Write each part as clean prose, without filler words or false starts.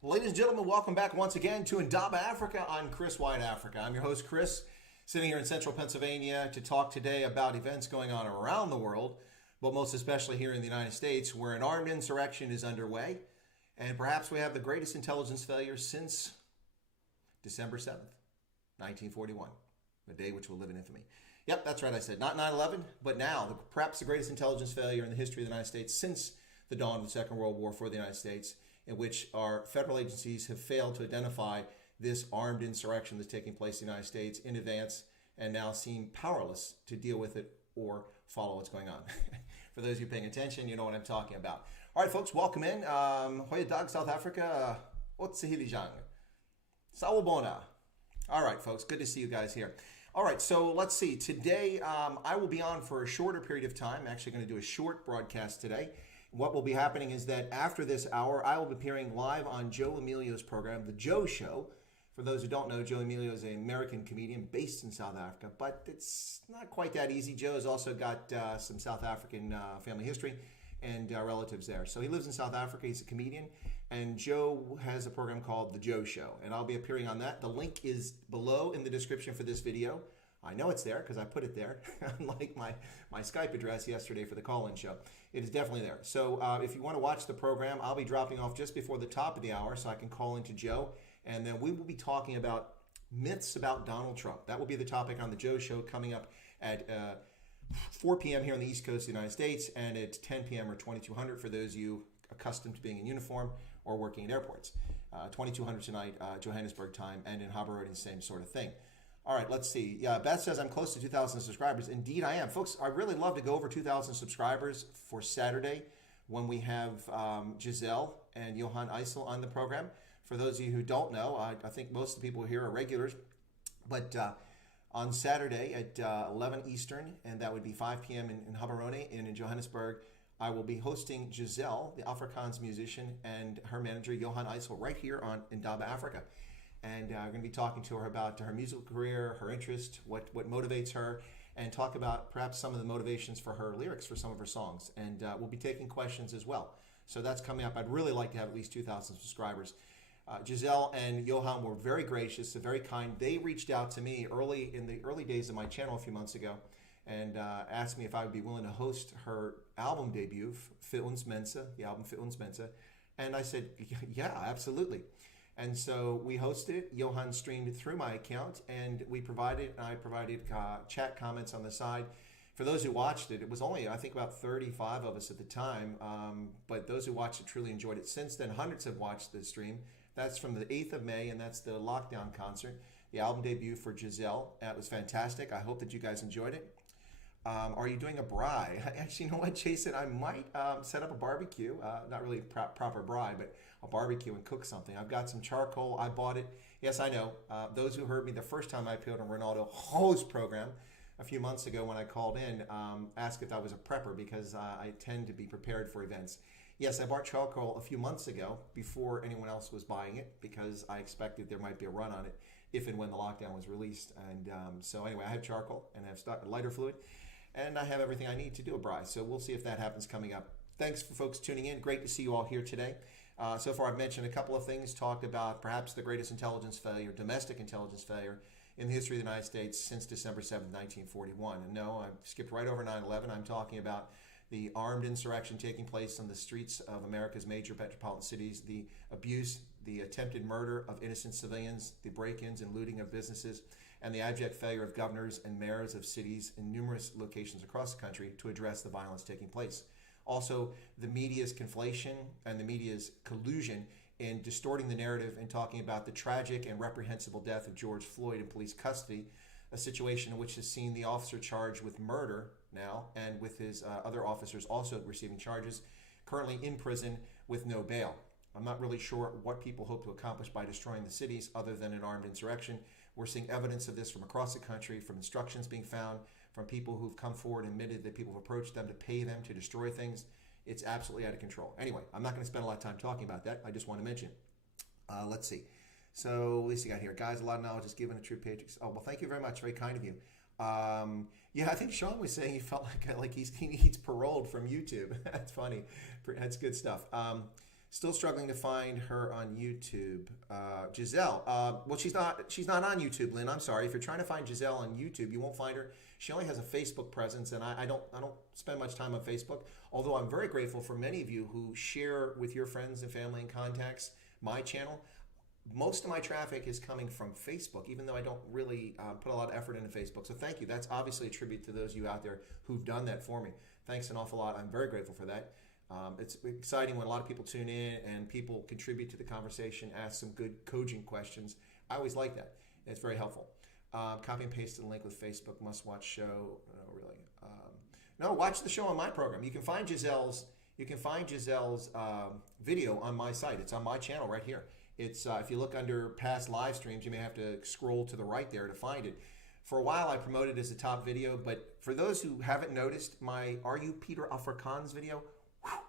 Ladies and gentlemen, welcome back once again to Indaba Africa on Chris White Africa. I'm your host, Chris, sitting here in central Pennsylvania to talk today about events going on around the world, but most especially here in the United States, where an armed insurrection is underway, and perhaps we have the greatest intelligence failure since December 7th, 1941, a day which will live in infamy. Yep, that's right, I said not 9/11, but now perhaps the greatest intelligence failure in the history of the United States since the dawn of the Second World War for the United States, in which our federal agencies have failed to identify this armed insurrection that's taking place in the United States in advance and now seem powerless to deal with it or follow what's going on. For those of you paying attention, you know what I'm talking about. All right, folks, welcome in. Goeiedag, South Africa. Otsihilijang. Sawubona. All right, folks, good to see you guys here. All right, so let's see. Today, I will be on for a shorter period of time. I'm actually going to do a short broadcast today. What will be happening is that after this hour, I will be appearing live on Joe Emilio's program, The Joe Show. For those who don't know, Joe Emilio is an American comedian based in South Africa, but it's not quite that easy. Joe has also got some South African family history and relatives there. So he lives in South Africa. He's a comedian, and Joe has a program called The Joe Show, and I'll be appearing on that. The link is below in the description for this video. I know it's there because I put it there, unlike my Skype address yesterday for the call-in show. It is definitely there. So if you want to watch the program, I'll be dropping off just before the top of the hour so I can call into Joe. And then we will be talking about myths about Donald Trump. That will be the topic on the Joe Show coming up at 4 p.m. here on the East Coast of the United States and at 10 p.m. or 2200 for those of you accustomed to being in uniform or working at airports. 2200 tonight, Johannesburg time, and in Gaborone, same sort of thing. All right, let's see. Yeah, Beth says I'm close to 2,000 subscribers. Indeed, I am. Folks, I really love to go over 2,000 subscribers for Saturday when we have Giselle and Johan Eisel on the program. For those of you who don't know, I think most of the people here are regulars. But on Saturday at 11 Eastern, and that would be 5 p.m. in Gaborone and in Johannesburg, I will be hosting Giselle, the Afrikaans musician, and her manager, Johan Eisel, right here on Indaba Africa. And we're going to be talking to her about her musical career, her interest, what motivates her, and talk about perhaps some of the motivations for her lyrics for some of her songs. And we'll be taking questions as well. So that's coming up. I'd really like to have at least 2,000 subscribers. Giselle and Johan were very gracious and very kind. They reached out to me in the early days of my channel a few months ago and asked me if I would be willing to host her album debut, Für uns Mensa, the album Für uns Mensa. And I said, yeah, absolutely. And so we hosted it. Johan streamed it through my account, and I provided chat comments on the side. For those who watched it, it was only, I think, about 35 of us at the time, but those who watched it truly enjoyed it. Since then, hundreds have watched the stream. That's from the 8th of May, and that's the lockdown concert, the album debut for Giselle. It was fantastic. I hope that you guys enjoyed it. Are you doing a braai? Actually, you know what, Jason? I might set up a barbecue. Not really proper braai, but a barbecue and cook something. I've got some charcoal. I bought it. Yes, I know. Those who heard me the first time I appeared on Ronaldo Ho's program a few months ago when I called in, asked if I was a prepper because I tend to be prepared for events. Yes, I bought charcoal a few months ago before anyone else was buying it because I expected there might be a run on it if and when the lockdown was released. And so anyway, I have charcoal and I have lighter fluid. And I have everything I need to do a braai. So we'll see if that happens coming up. Thanks for folks tuning in. Great to see you all here today. So far, I've mentioned a couple of things, talked about perhaps the greatest intelligence failure, domestic intelligence failure in the history of the United States since December 7th, 1941. And no, I skipped right over 9/11. I'm talking about the armed insurrection taking place on the streets of America's major metropolitan cities, the abuse, the attempted murder of innocent civilians, the break-ins and looting of businesses, and the abject failure of governors and mayors of cities in numerous locations across the country to address the violence taking place. Also, the media's conflation and the media's collusion in distorting the narrative and talking about the tragic and reprehensible death of George Floyd in police custody, a situation in which has seen the officer charged with murder now and with his other officers also receiving charges, currently in prison with no bail. I'm not really sure what people hope to accomplish by destroying the cities other than an armed insurrection. We're seeing evidence of this from across the country, from instructions being found, from people who've come forward and admitted that people have approached them to pay them to destroy things. It's absolutely out of control. Anyway, I'm not going to spend a lot of time talking about that. I just want to mention it. Let's see. So, at least you got here. Guys, a lot of knowledge is given to true patriots. Oh, well, thank you very much. Very kind of you. Yeah, I think Sean was saying he felt like he needs paroled from YouTube. That's funny. That's good stuff. Still struggling to find her on YouTube. Giselle. Well, she's not on YouTube, Lynn. I'm sorry. If you're trying to find Giselle on YouTube, you won't find her. She only has a Facebook presence, and I don't spend much time on Facebook. Although I'm very grateful for many of you who share with your friends and family and contacts my channel. Most of my traffic is coming from Facebook, even though I don't really put a lot of effort into Facebook. So thank you. That's obviously a tribute to those of you out there who've done that for me. Thanks an awful lot. I'm very grateful for that. It's exciting when a lot of people tune in and people contribute to the conversation, ask some good cogent questions. I always like that. It's very helpful. Copy and paste the link with Facebook must-watch show. No, really. No, watch the show on my program. You can find Giselle's video on my site. It's on my channel right here. It's if you look under past live streams, you may have to scroll to the right there to find it. For a while, I promoted it as a top video, but for those who haven't noticed, my Are You Peter Afrikaans video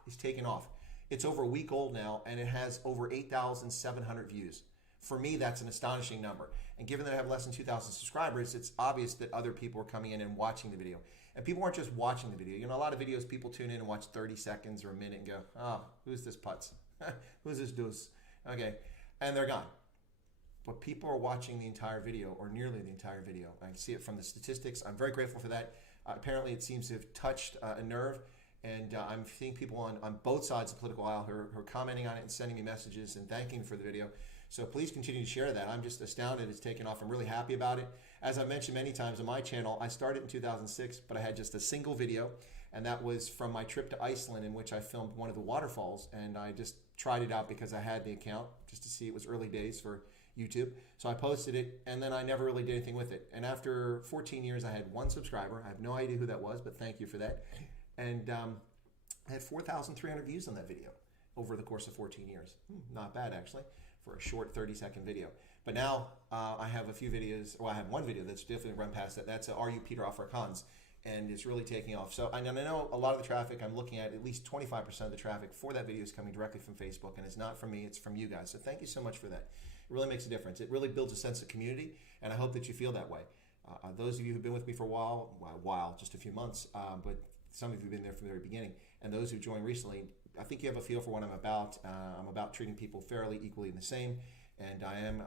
is taken off. It's over a week old now, and it has over 8,700 views. For me, that's an astonishing number. And given that I have less than 2,000 subscribers, it's obvious that other people are coming in and watching the video. And people aren't just watching the video. You know, a lot of videos, people tune in and watch 30 seconds or a minute and go, oh, who's this putz? Who's this deuce? Okay, and they're gone. But people are watching the entire video, or nearly the entire video. I can see it from the statistics. I'm very grateful for that. Apparently, it seems to have touched a nerve. And I'm seeing people on both sides of the political aisle who are commenting on it and sending me messages and thanking me for the video. So please continue to share that. I'm just astounded it's taken off. I'm really happy about it. As I've mentioned many times on my channel, I started in 2006, but I had just a single video, and that was from my trip to Iceland, in which I filmed one of the waterfalls, and I just tried it out because I had the account just to see. It was early days for YouTube. So I posted it, and then I never really did anything with it. And after 14 years, I had one subscriber. I have no idea who that was, but thank you for that. And I had 4,300 views on that video over the course of 14 years. Not bad, actually, for a short 30-second video. But now I have a few videos, well, I have one video that's definitely run past that. That's Are You Peter Afrikaans? And it's really taking off. So I know a lot of the traffic I'm looking at least 25% of the traffic for that video is coming directly from Facebook, and it's not from me, it's from you guys. So thank you so much for that. It really makes a difference. It really builds a sense of community, and I hope that you feel that way. Those of you who've been with me for a while, just a few months, but some of you have been there from the very beginning, and those who've joined recently, I think you have a feel for what I'm about. I'm about treating people fairly, equally, and the same, and I am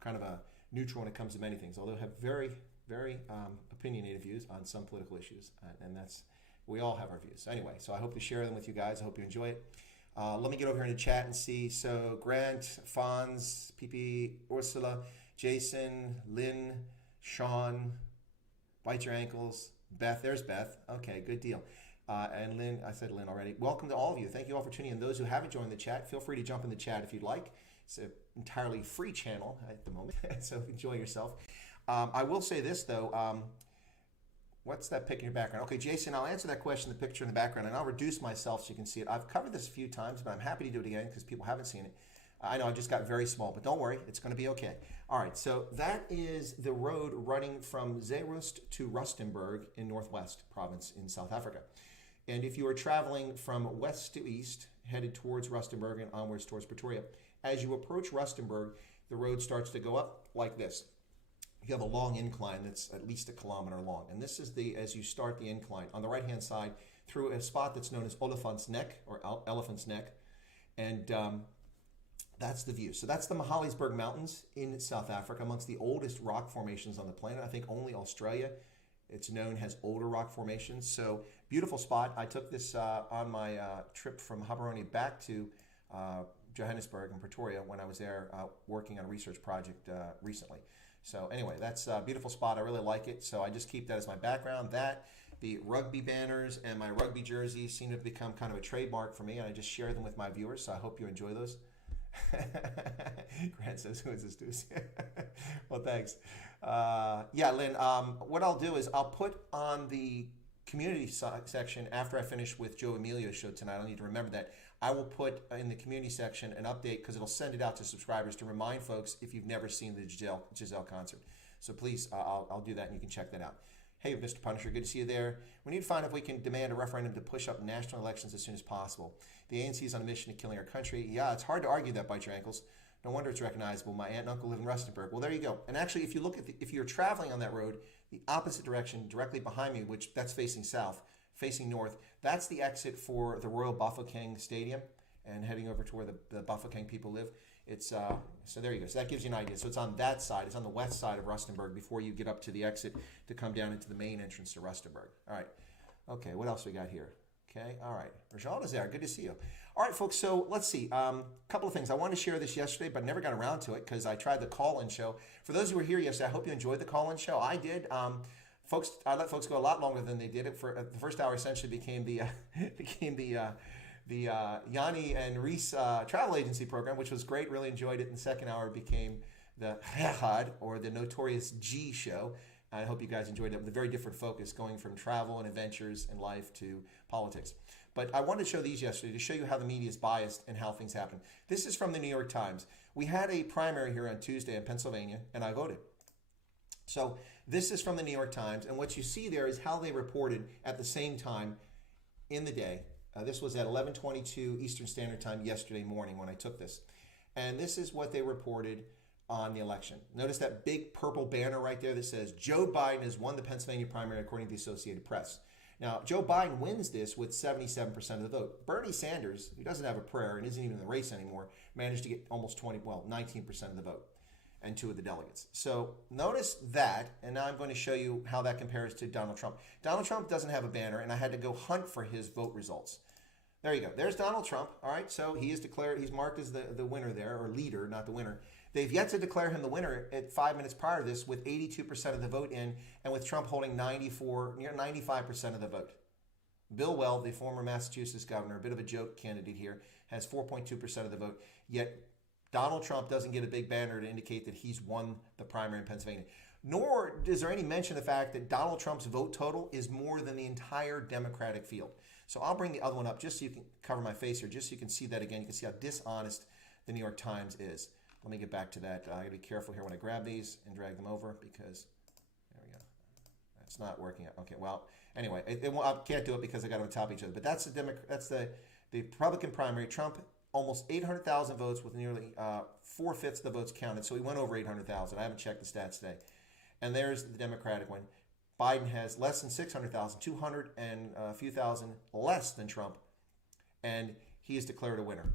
kind of a neutral when it comes to many things, although I have very, very opinionated views on some political issues, and that's, we all have our views. Anyway, so I hope to share them with you guys. I hope you enjoy it. Let me get over here in the chat and see. So Grant, Fonz, PP, Ursula, Jason, Lynn, Sean, Bite Your Ankles, Beth. There's Beth. Okay, good deal. And Lynn, I said Lynn already. Welcome to all of you. Thank you all for tuning in. Those who haven't joined the chat, feel free to jump in the chat if you'd like. It's an entirely free channel at the moment, so enjoy yourself. I will say this, though. What's that pic in your background? Okay, Jason, I'll answer that question, the picture in the background, and I'll reduce myself so you can see it. I've covered this a few times, but I'm happy to do it again because people haven't seen it. I know I just got very small, but don't worry, it's going to be okay. All right, so that is the road running from Zeerust to Rustenburg in Northwest Province in South Africa. And if you are traveling from west to east, headed towards Rustenburg and onwards towards Pretoria, as you approach Rustenburg, the road starts to go up like this. You have a long incline that's at least 1 kilometer long. And this is as you start the incline, on the right-hand side, through a spot that's known as Olifant's Neck, or Elephant's Neck. And that's the view. So that's the Mahalisburg Mountains in South Africa, amongst the oldest rock formations on the planet. I think only Australia, it's known, has older rock formations. So beautiful spot. I took this on my trip from Gaborone back to Johannesburg and Pretoria when I was there working on a research project recently. So anyway, that's a beautiful spot. I really like it. So I just keep that as my background. That, the rugby banners and my rugby jerseys seem to have become kind of a trademark for me, and I just share them with my viewers. So I hope you enjoy those. Grant says, who is this dude? Well, thanks. Yeah, Lynn, what I'll do is I'll put on the community section after I finish with Joe Emilio's show tonight. I'll need to remember that. I will put in the community section an update because it'll send it out to subscribers to remind folks if you've never seen the Giselle concert. So please, I'll do that and you can check that out. Hey, Mr. Punisher, good to see you there. We need to find out if we can demand a referendum to push up national elections as soon as possible. The ANC is on a mission to killing our country. Yeah, it's hard to argue that, Bite Your Ankles. No wonder it's recognizable. My aunt and uncle live in Rustenburg. Well, there you go. And actually, if you look at if you're traveling on that road, the opposite direction, directly behind me, which that's facing south, facing north, that's the exit for the Royal Bafokeng Stadium. and heading over to where the Bafokeng people live. It's so there you go. So that gives you an idea. So it's on that side. It's on the west side of Rustenburg before you get up to the exit to come down into the main entrance to Rustenburg. All right. Okay, what else we got here? Okay, all right. Rajal is there. Good to see you. All right, folks, so let's see. A couple of things. I wanted to share this yesterday, but never got around to it because I tried the call-in show. For those who were here yesterday, I hope you enjoyed the call-in show. I did. Folks, I let folks go a lot longer than they did it. For the first hour essentially became the Yanni and Reese travel agency program, which was great. Really enjoyed it. And the second hour became the Jihad, or the Notorious G show. I hope you guys enjoyed it with a very different focus, going from travel and adventures and life to politics. But I wanted to show these yesterday to show you how the media is biased and how things happen. This is from the New York Times. We had a primary here on Tuesday in Pennsylvania, and I voted. So this is from the New York Times, and what you see there is how they reported at the same time in the day. This was at 11:22 Eastern Standard Time yesterday morning when I took this. And this is what they reported on the election. Notice that big purple banner right there that says Joe Biden has won the Pennsylvania primary according to the Associated Press. Now, Joe Biden wins this with 77% of the vote. Bernie Sanders, who doesn't have a prayer and isn't even in the race anymore, managed to get almost 19% of the vote and 2 of the delegates. So notice that, and now I'm going to show you how that compares to Donald Trump. Donald Trump doesn't have a banner, and I had to go hunt for his vote results. There you go. There's Donald Trump. All right, so he is declared, he's marked as the winner there, or leader, not the winner. They've yet to declare him the winner at 5 minutes prior to this with 82% of the vote in, and with Trump holding 95% of the vote. Bill Weld, the former Massachusetts governor, a bit of a joke candidate here, has 4.2% of the vote, yet Donald Trump doesn't get a big banner to indicate that he's won the primary in Pennsylvania. Nor is there any mention of the fact that Donald Trump's vote total is more than the entire Democratic field. So I'll bring the other one up just so you can cover my face here, just so you can see that again. You can see how dishonest the New York Times is. Let me get back to that. I got to be careful here when I grab these and drag them over because, there we go. That's not working out. Okay, well, anyway, I can't do it because I got them on top of each other. But that's the Republican primary. Trump, almost 800,000 votes with nearly 4/5 of the votes counted. So he went over 800,000. I haven't checked the stats today. And there's the Democratic one. Biden has less than 600,000, 200 and a few thousand less than Trump. And he is declared a winner.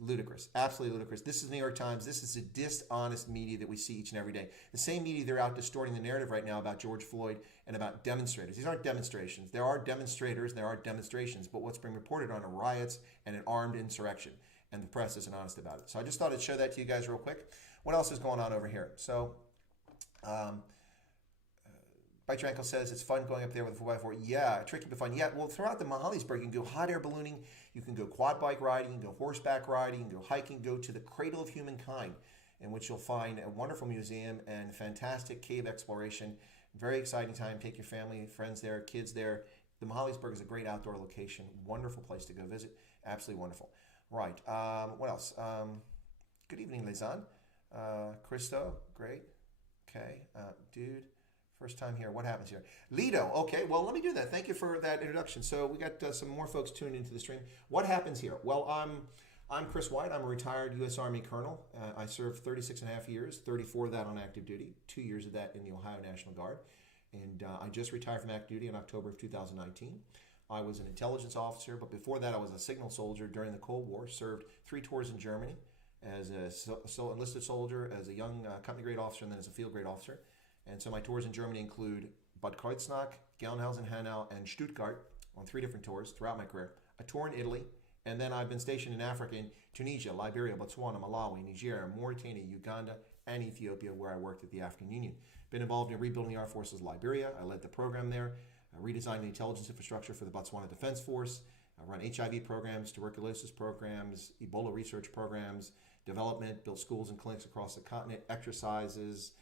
Ludicrous. Absolutely ludicrous. This is the New York Times. This is the dishonest media that we see each and every day. The same media, they're out distorting the narrative right now about George Floyd and about demonstrators. These aren't demonstrations. There are demonstrators and there are demonstrations, but what's being reported on are riots and an armed insurrection, and the press isn't honest about it. So I just thought I'd show that to you guys real quick. What else is going on over here? So, Bite Your Ankle says it's fun going up there with a 4x4. Yeah, tricky but fun. Yeah, well, throughout the Mahalicesburg, you can go hot air ballooning, you can go quad bike riding, you can go horseback riding, you can go hiking, go to the Cradle of Humankind, in which you'll find a wonderful museum and fantastic cave exploration. Very exciting time. Take your family, friends there, kids there. The Mahalicesburg is a great outdoor location. Wonderful place to go visit. Absolutely wonderful. Right. What else? Good evening, Lizan. Christo, great. Okay. Dude. First time here. What happens here? Lido. Okay, well, let me do that. Thank you for that introduction. So we got some more folks tuned into the stream. What happens here? Well, I'm Chris White. I'm a retired U.S. Army colonel. I served 36 and a half years, 34 of that on active duty, 2 years of that in the Ohio National Guard. And I just retired from active duty in October of 2019. I was an intelligence officer, but before that I was a signal soldier during the Cold War, served 3 tours in Germany as a enlisted soldier, as a young company grade officer, and then as a field grade officer. And so my tours in Germany include Bad Kreuznach, Gelnhausen, Hanau, and Stuttgart on 3 different tours throughout my career. A tour in Italy, and then I've been stationed in Africa in Tunisia, Liberia, Botswana, Malawi, Nigeria, Mauritania, Uganda, and Ethiopia, where I worked at the African Union. Been involved in rebuilding the Armed Forces of Liberia. I led the program there, redesigned the intelligence infrastructure for the Botswana Defense Force. I run HIV programs, tuberculosis programs, Ebola research programs, development, built schools and clinics across the continent, exercises,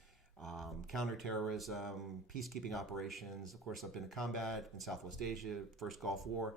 counterterrorism, peacekeeping operations. Of course, I've been in combat in Southwest Asia, first Gulf War,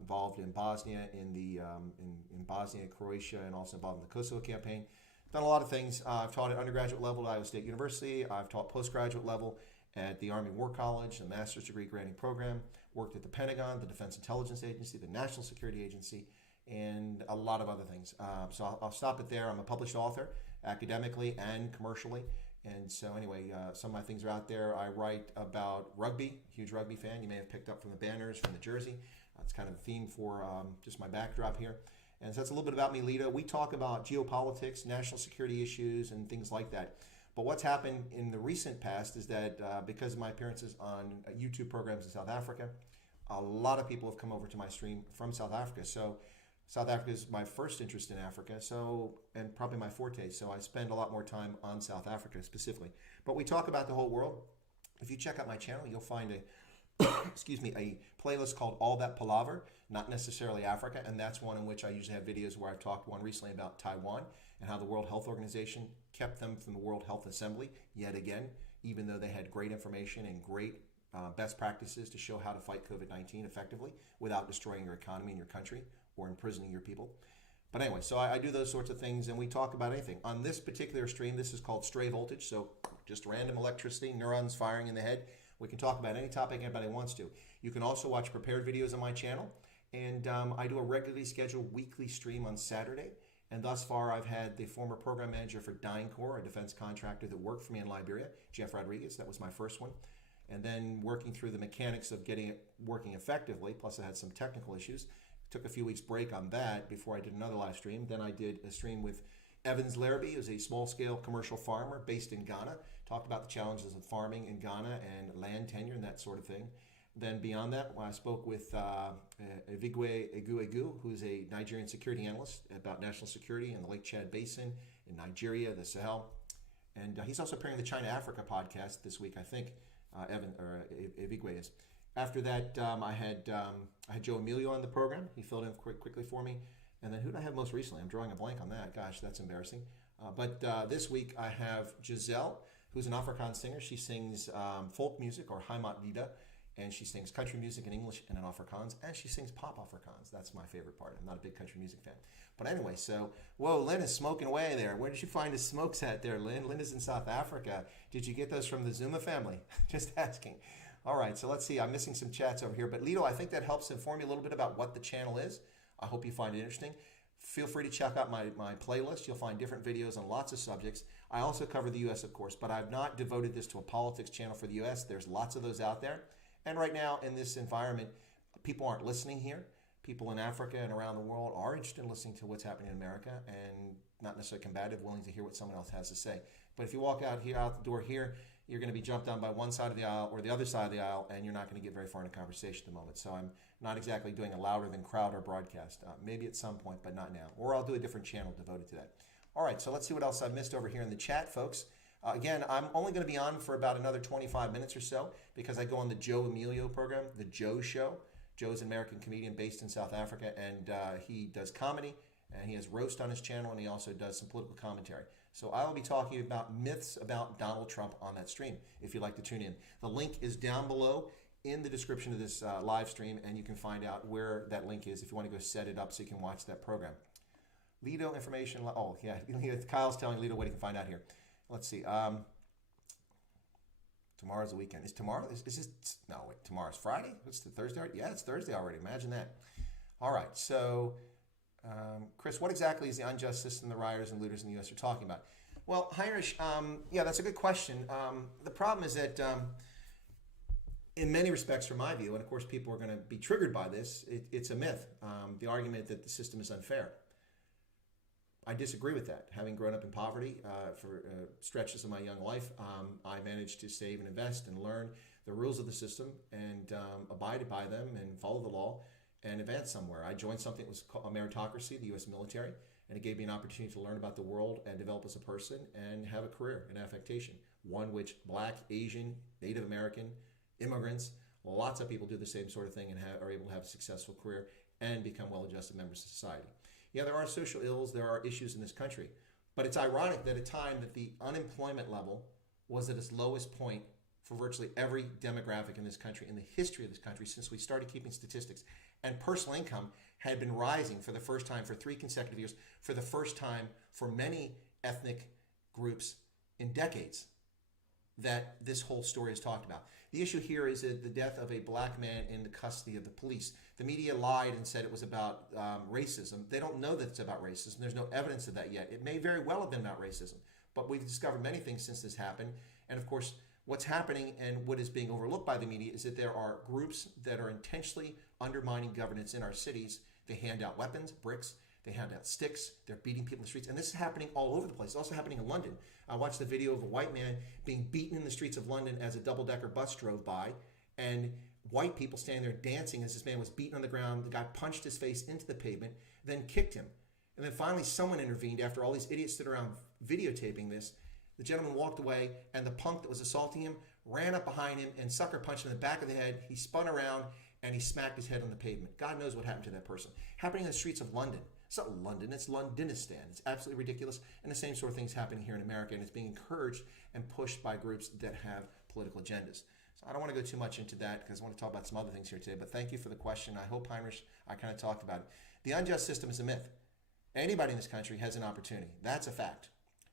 involved in Bosnia, in Bosnia, Croatia, and also involved in the Kosovo campaign. Done a lot of things. I've taught at undergraduate level at Iowa State University. I've taught postgraduate level at the Army War College, a master's degree granting program. Worked at the Pentagon, the Defense Intelligence Agency, the National Security Agency, and a lot of other things. So I'll stop it there. I'm a published author, academically and commercially. And so anyway, some of my things are out there. I write about rugby, huge rugby fan. You may have picked up from the banners, from the jersey. It's kind of a theme for just my backdrop here. And so that's a little bit about me, Lito. We talk about geopolitics, national security issues, and things like that. But what's happened in the recent past is that because of my appearances on YouTube programs in South Africa, a lot of people have come over to my stream from South Africa. So South Africa is my first interest in Africa, and probably my forte. So I spend a lot more time on South Africa specifically. But we talk about the whole world. If you check out my channel, you'll find a playlist called All That Palaver, not necessarily Africa, and that's one in which I usually have videos where I've talked one recently about Taiwan and how the World Health Organization kept them from the World Health Assembly yet again, even though they had great information and great best practices to show how to fight COVID-19 effectively without destroying your economy and your country or imprisoning your people. But anyway, so I do those sorts of things, and we talk about anything. On this particular stream, this is called Stray Voltage, so just random electricity, neurons firing in the head. We can talk about any topic anybody wants to. You can also watch prepared videos on my channel, and I do a regularly scheduled weekly stream on Saturday. And thus far, I've had the former program manager for DynCorp, a defense contractor that worked for me in Liberia, Jeff Rodriguez. That was my first one. And then working through the mechanics of getting it working effectively, plus I had some technical issues. Took a few weeks break on that before I did another live stream. Then I did a stream with Evans Larrabee, who's a small-scale commercial farmer based in Ghana. Talked about the challenges of farming in Ghana and land tenure and that sort of thing. Then beyond that, I spoke with Evigwe Egu, who's a Nigerian security analyst about national security in the Lake Chad Basin, in Nigeria, the Sahel. And he's also appearing in the China-Africa podcast this week, I think, Evigwe is. After that, I had Joe Emilio on the program. He filled in quickly for me. And then who did I have most recently? I'm drawing a blank on that. Gosh, that's embarrassing. But this week I have Giselle, who's an Afrikaans singer. She sings folk music or Heimat Lieder, and she sings country music in English and in Afrikaans, and she sings pop Afrikaans. That's my favorite part. I'm not a big country music fan. But anyway, so, whoa, Lynn is smoking away there. Where did you find the smokes at there, Lynn? Lynn is in South Africa. Did you get those from the Zuma family? Just asking. All right, so let's see. I'm missing some chats over here. But Lito, I think that helps inform you a little bit about what the channel is. I hope you find it interesting. Feel free to check out my playlist. You'll find different videos on lots of subjects. I also cover the U.S., of course, but I've not devoted this to a politics channel for the U.S. There's lots of those out there. And right now in this environment, people aren't listening here. People in Africa and around the world are interested in listening to what's happening in America and not necessarily combative, willing to hear what someone else has to say. But if you walk out the door here, you're going to be jumped on by one side of the aisle or the other side of the aisle, and you're not going to get very far in a conversation at the moment. So I'm not exactly doing a louder than crowd or broadcast. Maybe at some point, but not now. Or I'll do a different channel devoted to that. All right, so let's see what else I've missed over here in the chat, folks. Again, I'm only going to be on for about another 25 minutes or so because I go on the Joe Emilio program, The Joe Show. Joe's an American comedian based in South Africa, and he does comedy, and he has roast on his channel, and he also does some political commentary. So I will be talking about myths about Donald Trump on that stream, if you'd like to tune in. The link is down below in the description of this live stream, and you can find out where that link is if you want to go set it up so you can watch that program. Lido information, oh yeah, Kyle's telling Lido what he can find out here. Let's see. Tomorrow's the weekend. Is tomorrow? Is this? No, wait. Tomorrow's Friday. What's the Thursday? Yeah, it's Thursday already. Imagine that. All right. So, Chris, what exactly is the unjust system the rioters and looters in the U.S. are talking about? Well, Heinrich, yeah, that's a good question. The problem is that, in many respects, from my view, and of course, people are going to be triggered by this. It's a myth. The argument that the system is unfair. I disagree with that. Having grown up in poverty for stretches of my young life, I managed to save and invest and learn the rules of the system and abided by them and follow the law and advance somewhere. I joined something that was called a meritocracy, the U.S. military, and it gave me an opportunity to learn about the world and develop as a person and have a career, an affectation, one which Black, Asian, Native American, immigrants, lots of people do the same sort of thing and are able to have a successful career and become well-adjusted members of society. Yeah, there are social ills, there are issues in this country, but it's ironic that at a time that the unemployment level was at its lowest point for virtually every demographic in this country, in the history of this country, since we started keeping statistics, and personal income had been rising for the first time for 3 consecutive years, for the first time for many ethnic groups in decades, that this whole story is talked about. The issue here is the death of a Black man in the custody of the police. The media lied and said it was about racism. They don't know that it's about racism. There's no evidence of that yet. It may very well have been about racism, but we've discovered many things since this happened. And of course, what's happening and what is being overlooked by the media is that there are groups that are intentionally undermining governance in our cities. They hand out weapons, bricks. They hand out sticks. They're beating people in the streets. And this is happening all over the place. It's also happening in London. I watched the video of a white man being beaten in the streets of London as a double-decker bus drove by. And white people standing there dancing as this man was beaten on the ground. The guy punched his face into the pavement, then kicked him. And then finally someone intervened after all these idiots stood around videotaping this. The gentleman walked away, and the punk that was assaulting him ran up behind him and sucker punched him in the back of the head. He spun around, and he smacked his head on the pavement. God knows what happened to that person. Happening in the streets of London. It's not London, it's Londonistan. It's absolutely ridiculous. And the same sort of thing's happening here in America, and it's being encouraged and pushed by groups that have political agendas. So I don't want to go too much into that because I want to talk about some other things here today. But thank you for the question. I hope, Heinrich, I kind of talked about it. The unjust system is a myth. Anybody in this country has an opportunity. That's a fact.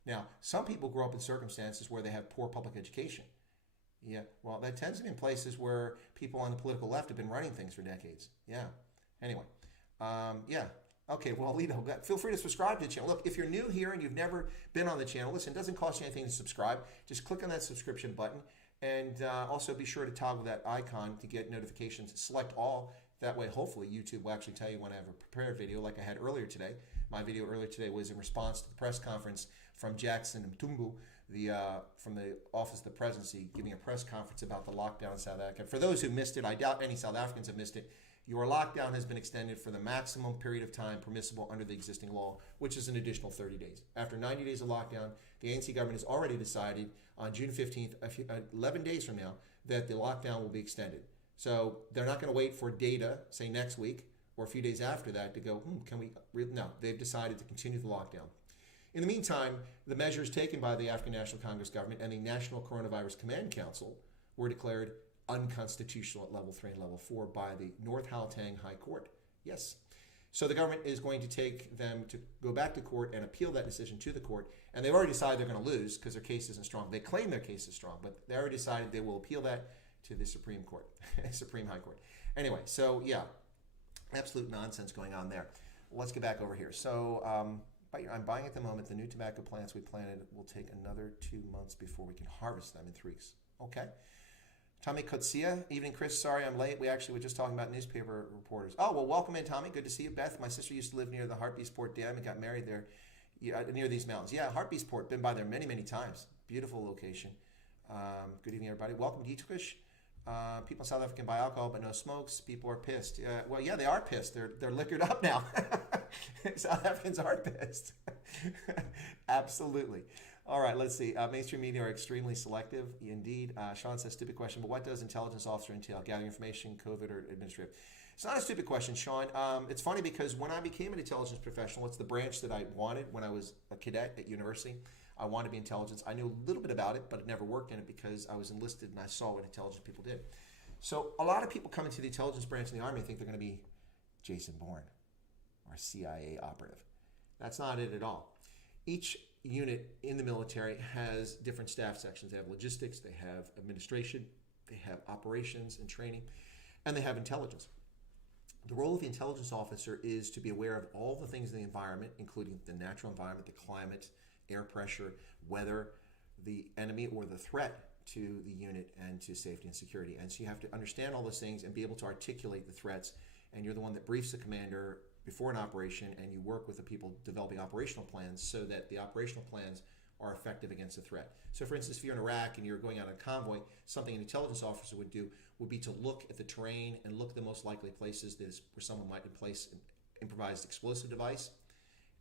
Now, some people grow up in circumstances where they have poor public education. Yeah, well, that tends to be in places where people on the political left have been running things for decades. Yeah. Anyway, yeah. Okay, well, Lito, feel free to subscribe to the channel. Look, if you're new here and you've never been on the channel, listen, it doesn't cost you anything to subscribe. Just click on that subscription button, and also be sure to toggle that icon to get notifications. Select all. That way, hopefully, YouTube will actually tell you when I have a prepared video like I had earlier today. My video earlier today was in response to the press conference from Jackson Mtumbu, from the Office of the Presidency, giving a press conference about the lockdown in South Africa. For those who missed it, I doubt any South Africans have missed it. Your lockdown has been extended for the maximum period of time permissible under the existing law, which is an additional 30 days. After 90 days of lockdown, the ANC government has already decided on June 15th, 11 days from now, that the lockdown will be extended. So they're not going to wait for data, say next week, or a few days after that to go, can we? No, they've decided to continue the lockdown. In the meantime, the measures taken by the African National Congress government and the National Coronavirus Command Council were declared unconstitutional at level 3 and level 4 by the North Gauteng High Court. Yes. So the government is going to take them to go back to court and appeal that decision to the court. And they've already decided they're going to lose because their case isn't strong. They claim their case is strong, but they already decided they will appeal that to the Supreme Court, Supreme High Court. Anyway, so yeah, absolute nonsense going on there. Let's get back over here. So I'm buying at the moment. The new tobacco plants we planted will take another 2 months before we can harvest them in 3 weeks. Okay. Tommy Kotsia, evening, Chris. Sorry I'm late. We actually were just talking about newspaper reporters. Oh, well, welcome in, Tommy. Good to see you. Beth, my sister used to live near the Hartbeespoort Dam and got married there, near these mountains. Yeah, Hartbeespoort, been by there many, many times. Beautiful location. Good evening, everybody. Welcome, Dietrich. People in South Africa can buy alcohol, but no smokes. People are pissed. Well, yeah, they are pissed. They're liquored up now. South Africans are pissed. Absolutely. All right, let's see. Mainstream media are extremely selective, indeed. Sean says, stupid question, but what does intelligence officer entail? Gathering information, COVID, or administrative? It's not a stupid question, Sean. It's funny because when I became an intelligence professional, it's the branch that I wanted when I was a cadet at university. I wanted to be intelligence. I knew a little bit about it, but it never worked in it because I was enlisted and I saw what intelligence people did. So a lot of people come into the intelligence branch in the Army and think they're going to be Jason Bourne or a CIA operative. That's not it at all. Each unit in the military has different staff sections. They have logistics, they have administration, they have operations and training, and they have intelligence. The role of the intelligence officer is to be aware of all the things in the environment, including the natural environment, the climate, air pressure, weather, the enemy or the threat to the unit, and to safety and security. And so you have to understand all those things and be able to articulate the threats. And you're the one that briefs the commander before an operation, and you work with the people developing operational plans so that the operational plans are effective against the threat. So for instance, if you're in Iraq and you're going out on a convoy, something an intelligence officer would do would be to look at the terrain and look at the most likely places where someone might place an improvised explosive device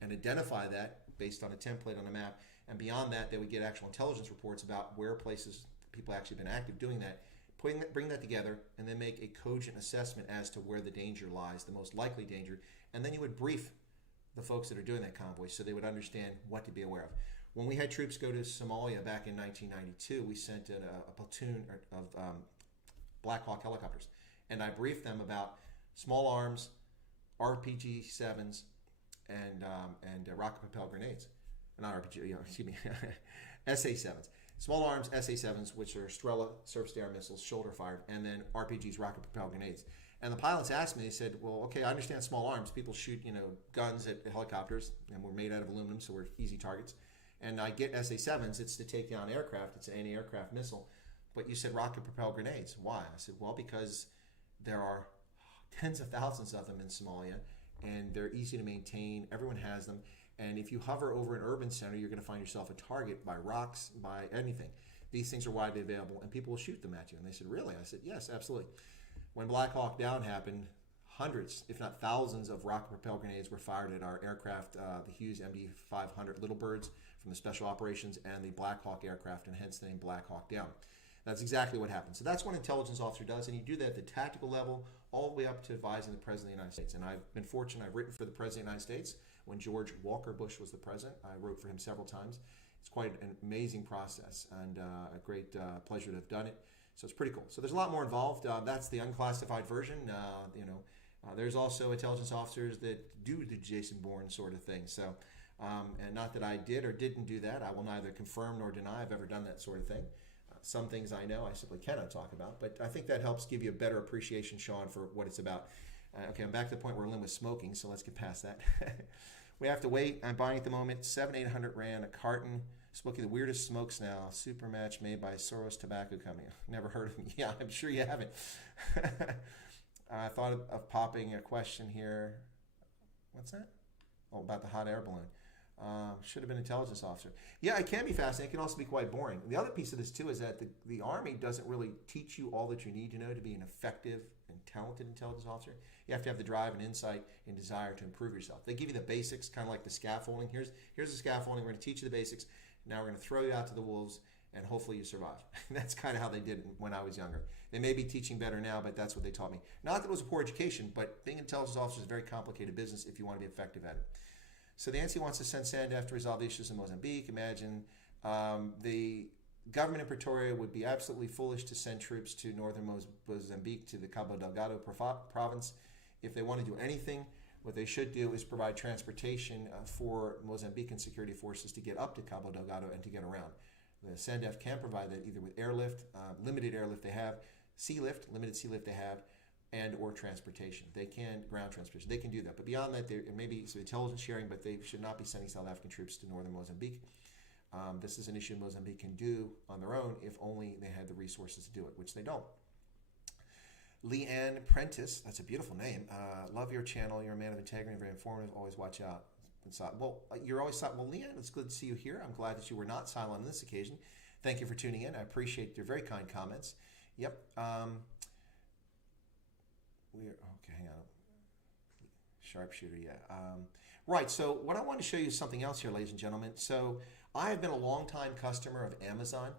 and identify that based on a template on a map. And beyond that, they would get actual intelligence reports about where places people actually been active doing that, bring that together, and then make a cogent assessment as to where the danger lies, the most likely danger. And then you would brief the folks that are doing that convoy so they would understand what to be aware of. When we had troops go to Somalia back in 1992, we sent in a platoon of Black Hawk helicopters. And I briefed them about small arms, RPG-7s, and rocket-propelled grenades. Not RPG, excuse me, SA-7s. Small arms, SA-7s, which are Strela surface-to-air missiles, shoulder-fired, and then RPGs, rocket-propelled grenades. And the pilots asked me, they said, well, okay, I understand small arms. People shoot, guns at helicopters, and we're made out of aluminum, so we're easy targets. And I get SA-7s, it's to take down aircraft. It's an anti-aircraft missile. But you said rocket-propelled grenades. Why? I said, well, because there are tens of thousands of them in Somalia, and they're easy to maintain. Everyone has them. And if you hover over an urban center, you're going to find yourself a target by rocks, by anything. These things are widely available, and people will shoot them at you. And they said, really? I said, yes, absolutely. When Black Hawk Down happened, hundreds, if not thousands, of rocket-propelled grenades were fired at our aircraft, the Hughes MD-500 Little Birds from the Special Operations and the Black Hawk aircraft, and hence the name Black Hawk Down. That's exactly what happened. So that's what an intelligence officer does, and you do that at the tactical level all the way up to advising the President of the United States. And I've been fortunate. I've written for the President of the United States. When George Walker Bush was the president, I wrote for him several times. It's quite an amazing process and a great pleasure to have done it. So it's pretty cool. So there's a lot more involved. That's the unclassified version. There's also intelligence officers that do the Jason Bourne sort of thing. So, and not that I did or didn't do that. I will neither confirm nor deny I've ever done that sort of thing. Some things I know I simply cannot talk about. But I think that helps give you a better appreciation, Sean, for what it's about. Okay, I'm back to the point where Lynn was smoking, so let's get past that. We have to wait. I'm buying at the moment 800 Rand a carton. Smoking the weirdest smokes now. Super match made by Soros Tobacco Company. Never heard of them. Yeah, I'm sure you haven't. I thought of popping a question here. What's that? Oh, about the hot air balloon. Should have been an intelligence officer. Yeah, it can be fascinating. It can also be quite boring. The other piece of this, too, is that the Army doesn't really teach you all that you need to know to be an effective and talented intelligence officer. You have to have the drive and insight and desire to improve yourself. They give you the basics, kind of like the scaffolding. Here's the scaffolding. We're going to teach you the basics. Now we're going to throw you out to the wolves, and hopefully you survive. That's kind of how they did it when I was younger. They may be teaching better now, but that's what they taught me. Not that it was a poor education, but being an intelligence officer is a very complicated business if you want to be effective at it. So the NC wants to send SANDF to resolve the issues in Mozambique. Imagine the government in Pretoria would be absolutely foolish to send troops to northern Mozambique, to the Cabo Delgado province. If they want to do anything, what they should do is provide transportation for Mozambican security forces to get up to Cabo Delgado and to get around. The SANDF can provide that either with airlift, limited airlift they have, limited sea lift they have, and or transportation. They can, ground transportation, they can do that. But beyond that, there may be some intelligence sharing, but they should not be sending South African troops to northern Mozambique. This is an issue Mozambique can do on their own if only they had the resources to do it, which they don't. Leanne Prentice, that's a beautiful name. Love your channel. You're a man of integrity and very informative. Always watch out. Well, you're always silent. Well, Leanne, it's good to see you here. I'm glad that you were not silent on this occasion. Thank you for tuning in. I appreciate your very kind comments. Yep. Okay, hang on. Sharpshooter, yeah. Right, so what I want to show you is something else here, ladies and gentlemen. So I have been a longtime customer of Amazon,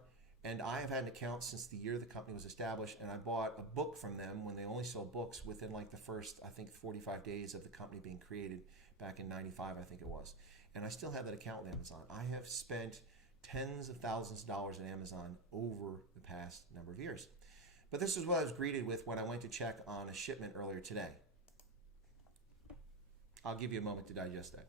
and I have had an account since the year the company was established, and I bought a book from them when they only sold books within like the first, I think, 45 days of the company being created back in 95, I think it was. And I still have that account with Amazon. I have spent tens of thousands of dollars on Amazon over the past number of years. But this is what I was greeted with when I went to check on a shipment earlier today. I'll give you a moment to digest that.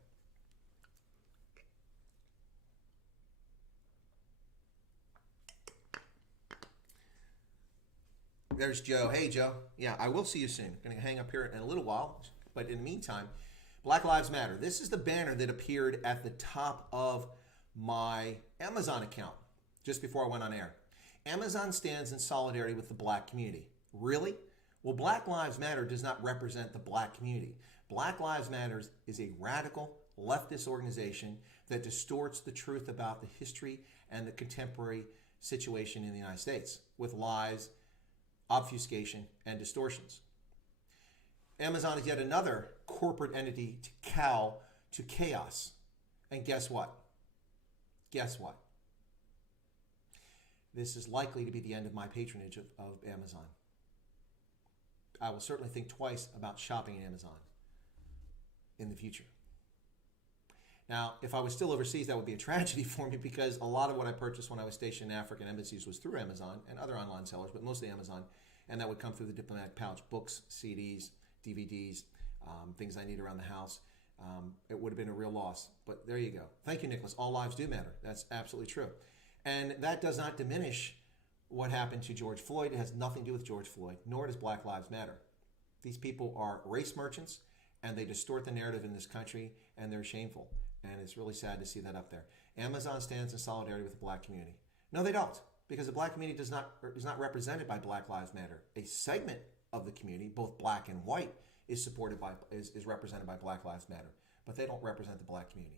There's Joe. Hey, Joe. Yeah, I will see you soon. Going to hang up here in a little while. But in the meantime, Black Lives Matter. This is the banner that appeared at the top of my Amazon account just before I went on air. Amazon stands in solidarity with the black community. Really? Well, Black Lives Matter does not represent the black community. Black Lives Matter is a radical leftist organization that distorts the truth about the history and the contemporary situation in the United States with lies, obfuscation, and distortions. Amazon is yet another corporate entity to cow to chaos. And guess what? Guess what? This is likely to be the end of my patronage of Amazon. I will certainly think twice about shopping at Amazon in the future. Now, if I was still overseas, that would be a tragedy for me because a lot of what I purchased when I was stationed in African embassies was through Amazon and other online sellers, but mostly Amazon, and that would come through the diplomatic pouch, books, CDs, DVDs, things I need around the house. It would have been a real loss, but there you go. Thank you, Nicholas. All lives do matter. That's absolutely true. And that does not diminish what happened to George Floyd. It has nothing to do with George Floyd, nor does Black Lives Matter. These people are race merchants, and they distort the narrative in this country, and they're shameful. And it's really sad to see that up there. Amazon stands in solidarity with the black community. No, they don't, because the black community is not represented by Black Lives Matter. A segment of the community, both black and white, is represented by Black Lives Matter, but they don't represent the black community.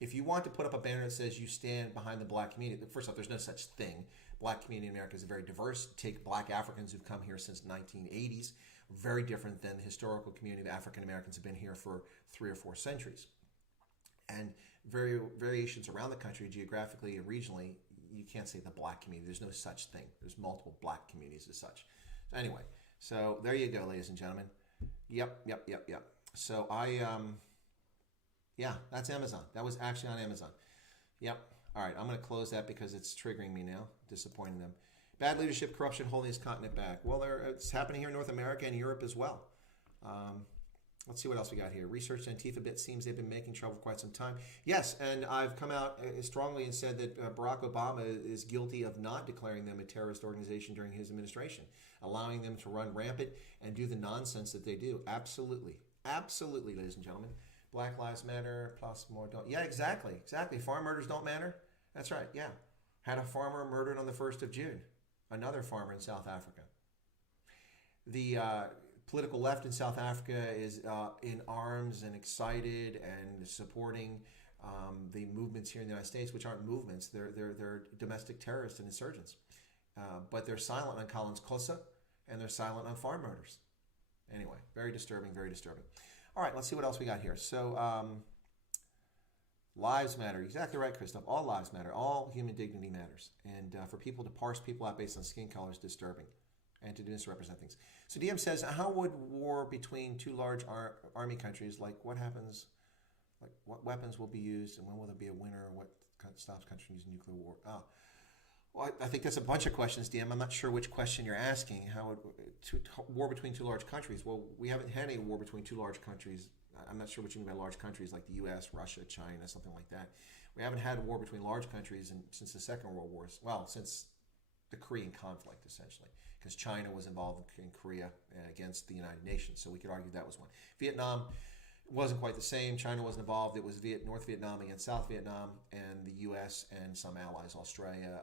If you want to put up a banner that says you stand behind the black community, first off, there's no such thing. Black community in America is very diverse. Take black Africans who've come here since the 1980s, very different than the historical community of African Americans have been here for 3 or 4 centuries. And variations around the country, geographically and regionally, you can't say the black community. There's no such thing. There's multiple black communities as such. So anyway, so there you go, ladies and gentlemen. Yep. So yeah, that's Amazon. That was actually on Amazon. Yep. All right, I'm going to close that because it's triggering me now, disappointing them. Bad leadership, corruption, holding this continent back. Well, it's happening here in North America and Europe as well. Let's see what else we got here. Research Antifa bit seems they've been making trouble for quite some time. Yes, and I've come out strongly and said that Barack Obama is guilty of not declaring them a terrorist organization during his administration, allowing them to run rampant and do the nonsense that they do. Absolutely. Absolutely, ladies and gentlemen. Black Lives Matter, plus more don't. Yeah, exactly. Farm murders don't matter. That's right, yeah. Had a farmer murdered on the 1st of June. Another farmer in South Africa. The political left in South Africa is in arms and excited and supporting the movements here in the United States, which aren't movements. They're domestic terrorists and insurgents. But they're silent on Collins Kosa, and they're silent on farm murders. Anyway, very disturbing, very disturbing. All right, let's see what else we got here. So, lives matter. Exactly right, Christoph. All lives matter. All human dignity matters. And for people to parse people out based on skin color is disturbing, and to misrepresent things. So DM says, how would war between 2 large army countries, like what happens, like what weapons will be used, and when will there be a winner, what stops countries from using nuclear war? Well, I think that's a bunch of questions, DM. I'm not sure which question you're asking. How would war between 2 large countries? Well, we haven't had any war between 2 large countries. I'm not sure what you mean by large countries, like the U.S., Russia, China, something like that. We haven't had a war between large countries since the Second World War. Well, since the Korean conflict, essentially, because China was involved in Korea against the United Nations. So we could argue that was one. Vietnam wasn't quite the same. China wasn't involved. It was North Vietnam against South Vietnam, and the U.S. and some allies, Australia,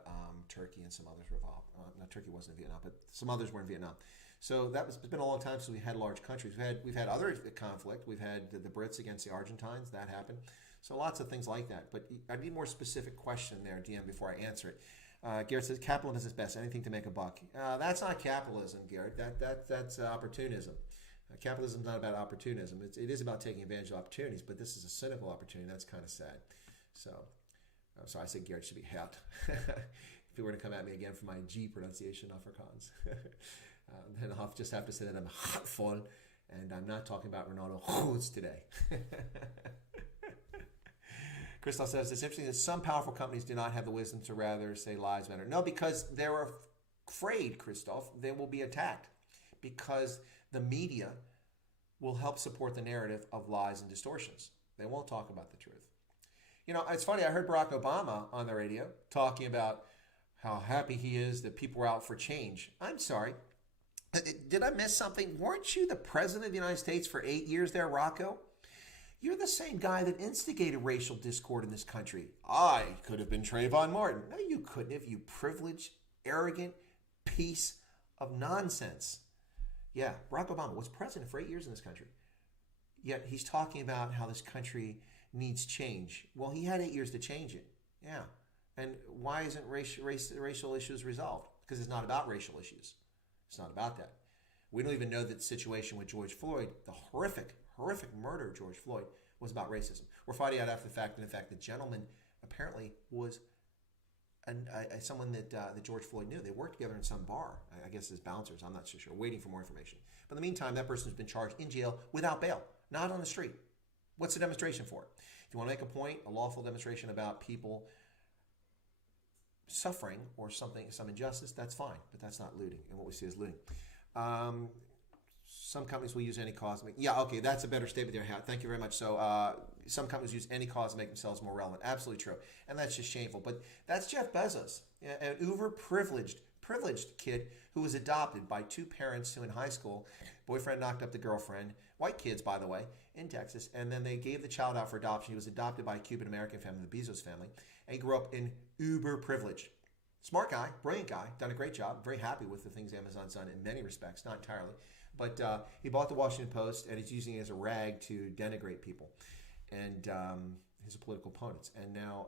Turkey, and some others were involved. No, Turkey wasn't in Vietnam, but some others were in Vietnam. So it's been a long time since we had large countries. We've had other conflict. We've had the Brits against the Argentines. That happened. So lots of things like that. But I need a more specific question there, DM, before I answer it. Garrett says, capitalism is best. Anything to make a buck. That's not capitalism, Garrett. That's opportunism. Capitalism is not about opportunism. It is about taking advantage of opportunities, but this is a cynical opportunity. That's kind of sad. So I said Garrett should be helped. If he were to come at me again for my G pronunciation Afrikaans, then I'll just have to say that I'm hurtful, and I'm not talking about Ronaldo Hoods today. Christoph says, it's interesting that some powerful companies do not have the wisdom to rather say lives matter. No, because they're afraid, Christoph, they will be attacked. Because the media will help support the narrative of lies and distortions. They won't talk about the truth. You know, it's funny, I heard Barack Obama on the radio talking about how happy he is that people were out for change. I'm sorry. Did I miss something? Weren't you the president of the United States for 8 years there, Rocco? You're the same guy that instigated racial discord in this country. I could have been Trayvon Martin. No, you couldn't have, you privileged, arrogant piece of nonsense. Yeah, Barack Obama was president for 8 years in this country. Yet he's talking about how this country needs change. Well, he had 8 years to change it. Yeah. And why isn't racial issues resolved? Because it's not about racial issues. It's not about that. We don't even know that the situation with George Floyd, the horrific murder of George Floyd, was about racism. We're finding out after the fact, and in fact, the gentleman apparently was someone that George Floyd knew. They worked together in some bar, I guess as bouncers. I'm not so sure. Waiting for more information. But in the meantime, that person's been charged in jail without bail, not on the street. What's the demonstration for? If you want to make a point, a lawful demonstration about people suffering or something, some injustice, that's fine. But that's not looting. And what we see is looting. Some companies will use any cause to make... Yeah, okay, that's a better statement there, Thank you very much. So some companies use any cause to make themselves more relevant. Absolutely true. And that's just shameful. But that's Jeff Bezos, an uber privileged kid who was adopted by 2 parents who in high school, boyfriend knocked up the girlfriend, white kids, by the way, in Texas, and then they gave the child out for adoption. He was adopted by a Cuban-American family, the Bezos family, and he grew up in uber privilege. Smart guy, brilliant guy, done a great job, very happy with the things Amazon's done in many respects, not entirely. But he bought the Washington Post, and he's using it as a rag to denigrate people and his political opponents. And now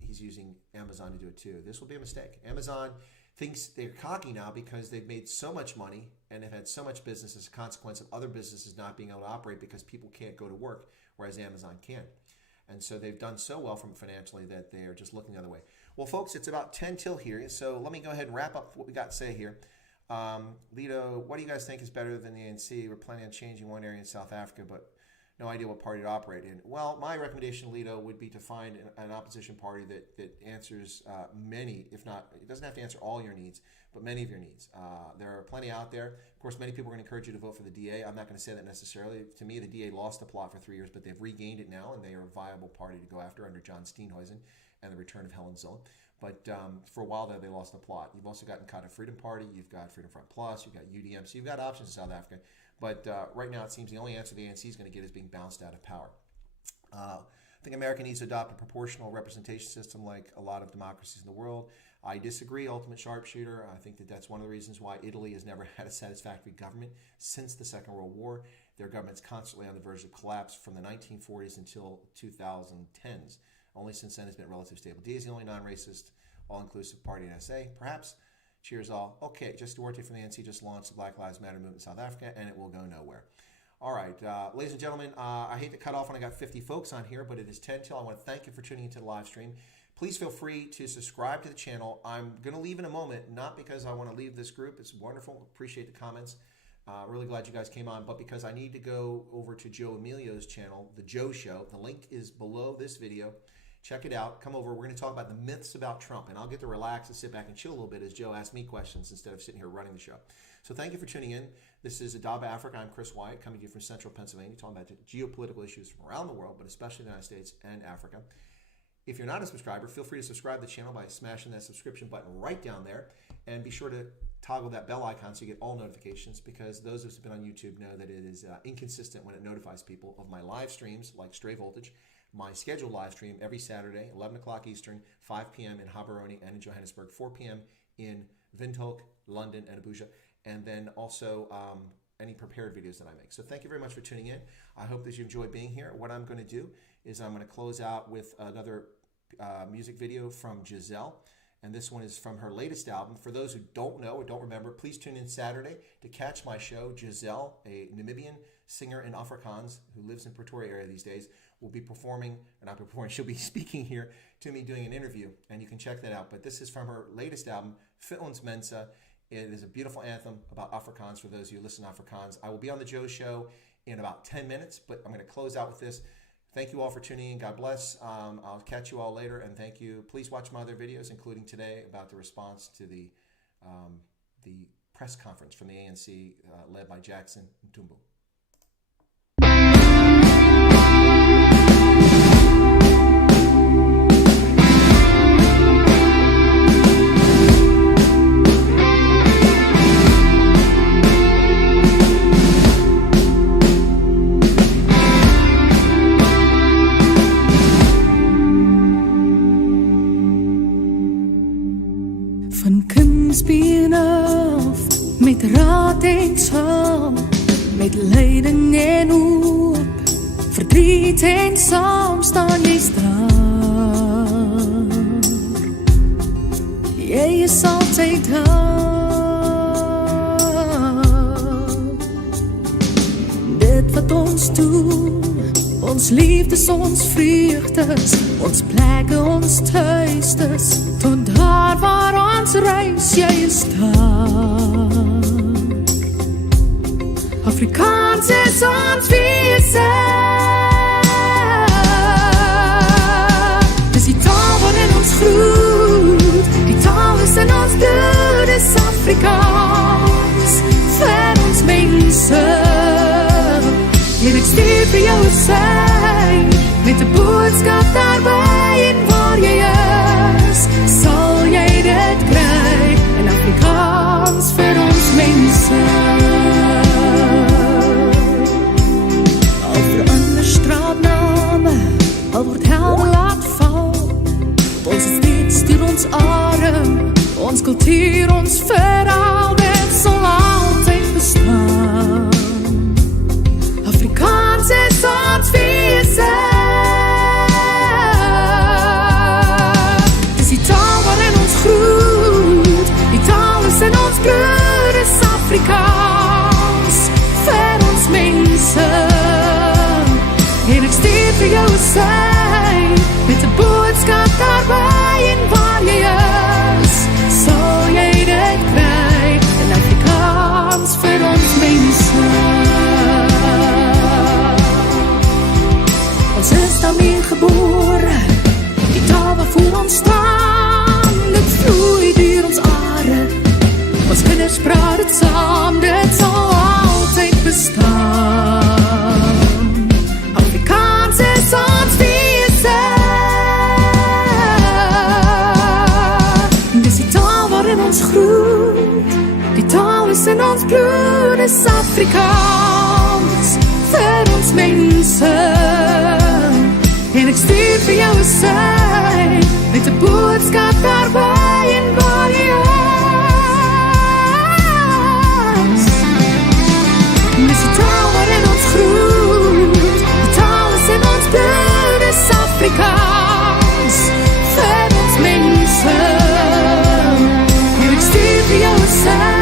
he's using Amazon to do it too. This will be a mistake. Amazon thinks they're cocky now because they've made so much money and have had so much business as a consequence of other businesses not being able to operate because people can't go to work, whereas Amazon can. And so they've done so well from financially that they are just looking the other way. Well, folks, it's about 10 till here, so let me go ahead and wrap up what we got to say here. Lido, what do you guys think is better than the ANC? We're planning on changing one area in South Africa, but no idea what party to operate in. Well, my recommendation, Lido, would be to find an opposition party that answers many, if not, it doesn't have to answer all your needs, but many of your needs. There are plenty out there. Of course, many people are going to encourage you to vote for the DA. I'm not going to say that necessarily. To me, the DA lost the plot for 3 years, but they've regained it now, and they are a viable party to go after under John Steenhuisen and the return of Helen Zille. But for a while there, they lost the plot. You've also got Nkata Freedom Party. You've got Freedom Front Plus. You've got UDM. So you've got options in South Africa. But right now, it seems the only answer the ANC is going to get is being bounced out of power. I think America needs to adopt a proportional representation system like a lot of democracies in the world. I disagree, ultimate sharpshooter. I think that that's one of the reasons why Italy has never had a satisfactory government since the Second World War. Their government's constantly on the verge of collapse from the 1940s until 2010s. Only since then has been relatively stable. D is the only non-racist, all-inclusive party in SA. Perhaps. Cheers all. Okay, just Duarte from the ANC just launched the Black Lives Matter movement in South Africa, and it will go nowhere. All right, ladies and gentlemen, I hate to cut off when I got 50 folks on here, but it is 10 till. I want to thank you for tuning into the live stream. Please feel free to subscribe to the channel. I'm going to leave in a moment, not because I want to leave this group. It's wonderful. Appreciate the comments. Really glad you guys came on, but because I need to go over to Joe Emilio's channel, The Joe Show. The link is below this video. Check it out. Come over. We're going to talk about the myths about Trump, and I'll get to relax and sit back and chill a little bit as Joe asks me questions instead of sitting here running the show. So thank you for tuning in. This is Adaba Africa. I'm Chris Wyatt, coming to you from Central Pennsylvania, talking about geopolitical issues from around the world, but especially the United States and Africa. If you're not a subscriber, feel free to subscribe to the channel by smashing that subscription button right down there, and be sure to toggle that bell icon so you get all notifications, because those of us who've been on YouTube know that it is inconsistent when it notifies people of my live streams like Stray Voltage, my scheduled live stream every Saturday, 11 o'clock Eastern, 5 p.m. in Gaborone and in Johannesburg, 4 p.m. in Windhoek, London, and Abuja, and then also any prepared videos that I make. So thank you very much for tuning in. I hope that you enjoy being here. What I'm going to do is I'm going to close out with another music video from Giselle, and this one is from her latest album. For those who don't know or don't remember, please tune in Saturday to catch my show. Giselle, a Namibian singer in Afrikaans who lives in Pretoria area these days, will be performing, or not performing, she'll be speaking here to me doing an interview, and you can check that out. But this is from her latest album, Fit Ons Mensa. It is a beautiful anthem about Afrikaans for those of you who listen to Afrikaans. I will be on the Joe Show in about 10 minutes, but I'm going to close out with this. Thank you all for tuning in. God bless. I'll catch you all later, and thank you. Please watch my other videos, including today about the response to the press conference from the ANC led by Jackson Mthumbu. Met raad en saam, met lyding en hoop, verdriet en saam staan jy staan. Jy is altyd daar. Dit wat ons doen, ons liefdes, ons vreugdes, ons plekke, ons thuistes, tot daar waar ons reis, jy is daar. Afrikaans is ons wese. Dis die taal waarin ons groet, die taal is in ons bloed, is Afrikaans vir ons mense. Hier ek stuur vir jou 'n sein, met 'n boodskap daarby, en waar jy is, sal jy dit kry, in Afrikaans vir ons mense. Al verander straatname, al word helm laat val, ons is steeds stuur ons adem, ons kultuur, ons verhaal, dit sal altyd bestaan. Afrikaans is ons wese. Dis die taal waarin ons groeit, die taal is in ons bloed, is Afrikaans vir ons mense. En ek stuur vir jou 'n sein met 'n boodskap daarby, en waar jy is, sal jy dit kry in Afrikaans vir ons mense. Ons is daarmee gebore, die taal waarvoor ons staan, dit vloei deur ons are. Ons kinders praat dit saam, dit sal altyd bestaan. Afrikaans is ons wese. Dis die taal waarin ons groeit, die taal is in ons bloed, is Afrikaans vir ons mense. En ek stuur vir jou 'n sein met 'n boodskap daarby, en waar jy is. Dis die taal waarin ons groeit, die taal is in ons bloed, is Afrikaans vir ons mense. En ek stuur vir jou 'n sein